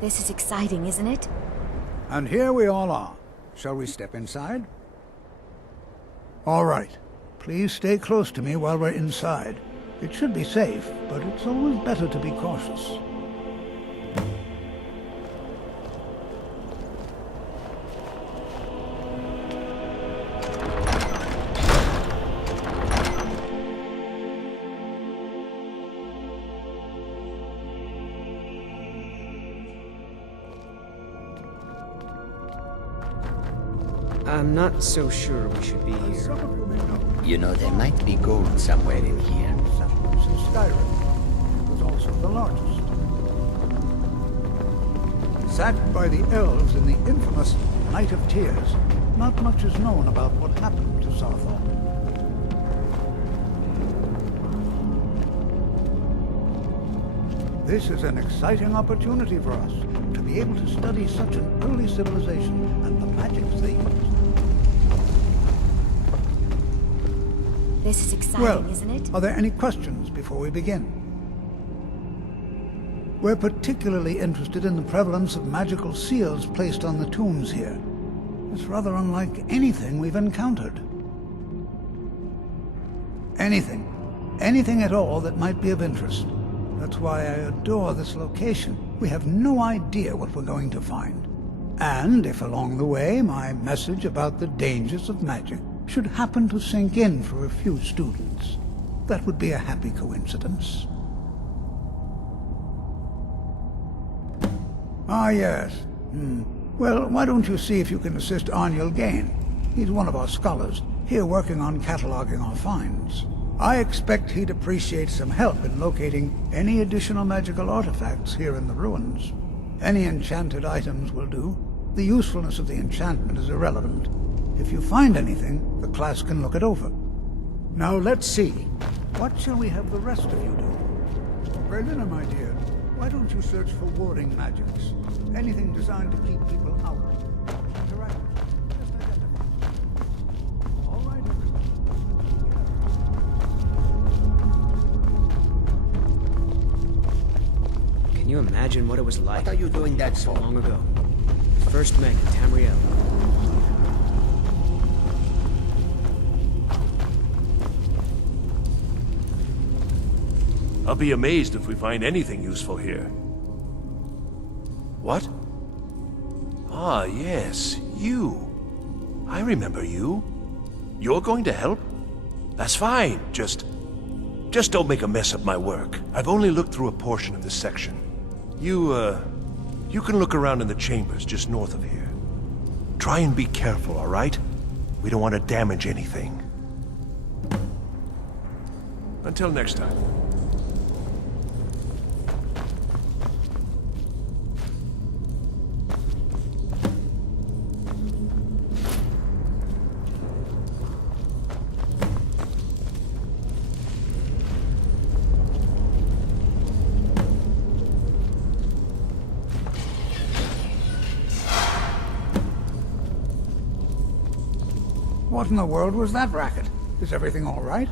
This is exciting, isn't it? And here we all are. Shall we step inside? All right. Please stay close to me while we're inside. It should be safe, but it's always better to be cautious. I'm not so sure we should be here. Some of you may know You know, there might be gold somewhere in here. settlements in Skyrim. It was also the largest. Sacked by the elves in the infamous Night of Tears, not much is known about what happened to Saarthal. This is an exciting opportunity for us to be able to study such an early civilization and the magics they used. This is exciting, Well, isn't it? are there any questions before we begin? We're particularly interested in the prevalence of magical seals placed on the tombs here. It's rather unlike anything we've encountered. Anything. Anything at all that might be of interest. That's why I adore this location. We have no idea what we're going to find. And if along the way my message about the dangers of magic should happen to sink in for a few students, that would be a happy coincidence. Ah, yes. Well, why don't you see if you can assist Arniel Gain? He's one of our scholars, here working on cataloging our finds. I expect he'd appreciate some help in locating any additional magical artifacts here in the ruins. Any enchanted items will do. The usefulness of the enchantment is irrelevant. If you find anything, the class can look it over. Now let's see. What shall we have the rest of you do? Berliner, my dear, why don't you search for warding magics? Anything designed to keep people out. Interact. Just identify. All right, everyone. Can you imagine what it was like What are you doing that so for? long ago? First met in Tamriel. I'll be amazed if we find anything useful here. What? Ah, yes, you. I remember you. You're going to help? That's fine. Just don't make a mess of my work. I've only looked through a portion of this section. You can look around in the chambers just north of here. Try and be careful, all right? We don't want to damage anything. Until next time. What in the world was that racket? Is everything all right?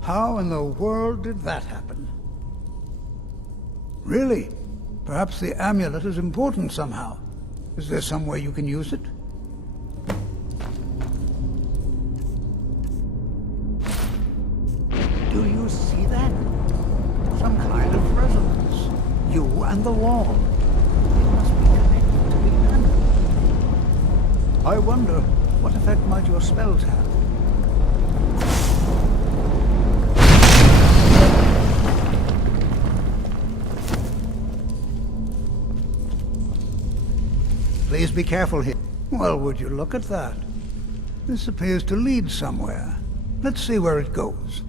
How in the world did that happen? Really? Perhaps the amulet is important somehow. Is there some way you can use it? Do you see that? Some kind of resonance. You and the wall. It must be connected to the amulet. I wonder, what effect might your spells have? Please be careful here. Well, would you look at that? This appears to lead somewhere. Let's see where it goes.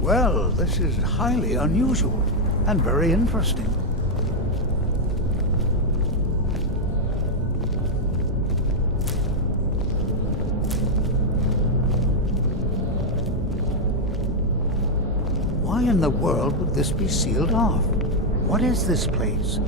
Well, this is highly unusual and very interesting. Why in the world would this be sealed off? What is this place?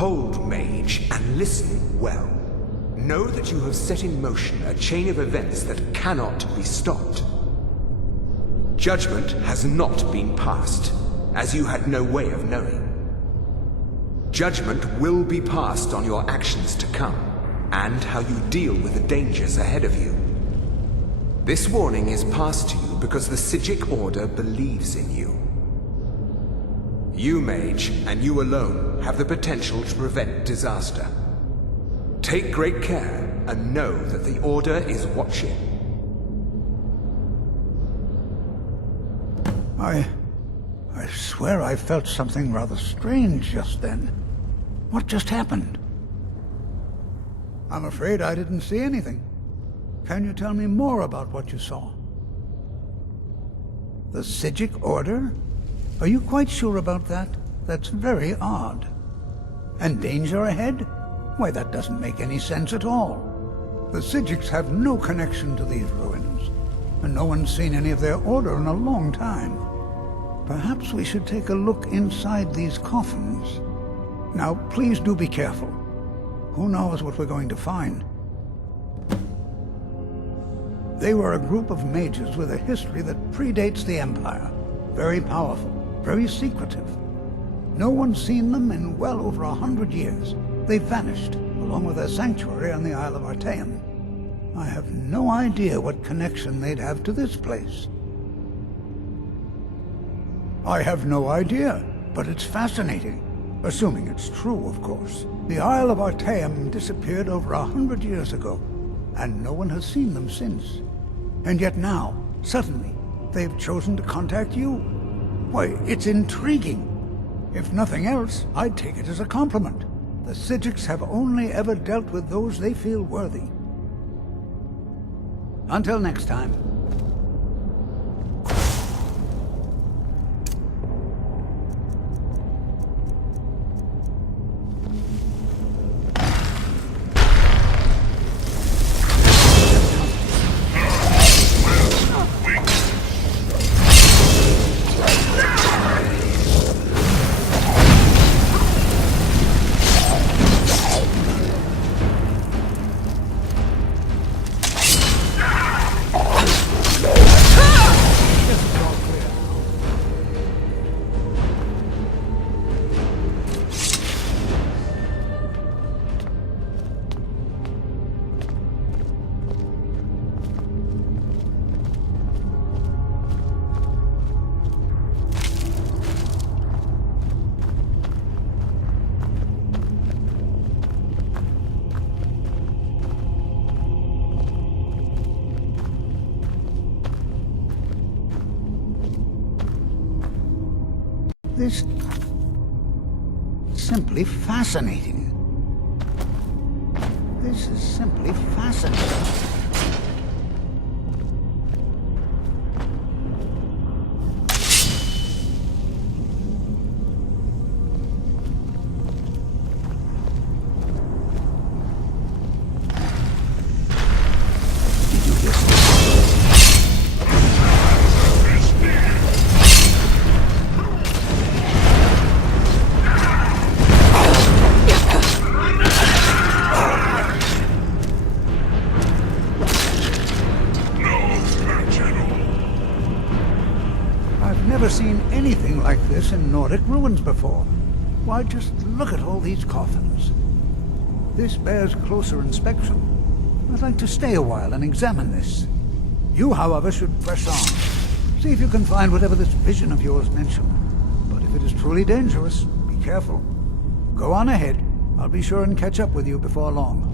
Hold, mage, and listen well. Know that you have set in motion a chain of events that cannot be stopped. Judgment has not been passed, as you had no way of knowing. Judgment will be passed on your actions to come, and how you deal with the dangers ahead of you. This warning is passed to you because the Psijic Order believes in you. You, mage, and you alone, have the potential to prevent disaster. Take great care, and know that the Order is watching. I swear I felt something rather strange just then. What just happened? I'm afraid I didn't see anything. Can you tell me more about what you saw? The Psijic Order? Are you quite sure about that? That's very odd. And danger ahead? Why, that doesn't make any sense at all. The Psijics have no connection to these ruins, and no one's seen any of their order in a long time. Perhaps we should take a look inside these coffins. Now, please do be careful. Who knows what we're going to find? They were a group of mages with a history that predates the Empire. Very powerful, very secretive. No one's seen them in well over 100 years. They vanished, along with their sanctuary on the Isle of Artaeum. I have no idea what connection they'd have to this place. I have no idea, but it's fascinating. Assuming it's true, of course. The Isle of Artaeum disappeared over 100 years ago, and no one has seen them since. And yet now, suddenly, they've chosen to contact you. Why, it's intriguing. If nothing else, I'd take it as a compliment. The Psijics have only ever dealt with those they feel worthy. Until next time. This is simply fascinating. This is simply fascinating. Seen anything like this in Nordic Ruins before. Why, just look at all these coffins. This bears closer inspection. I'd like to stay a while and examine this. You, however, should press on. See if you can find whatever this vision of yours mentioned. But if it is truly dangerous, be careful. Go on ahead. I'll be sure and catch up with you before long.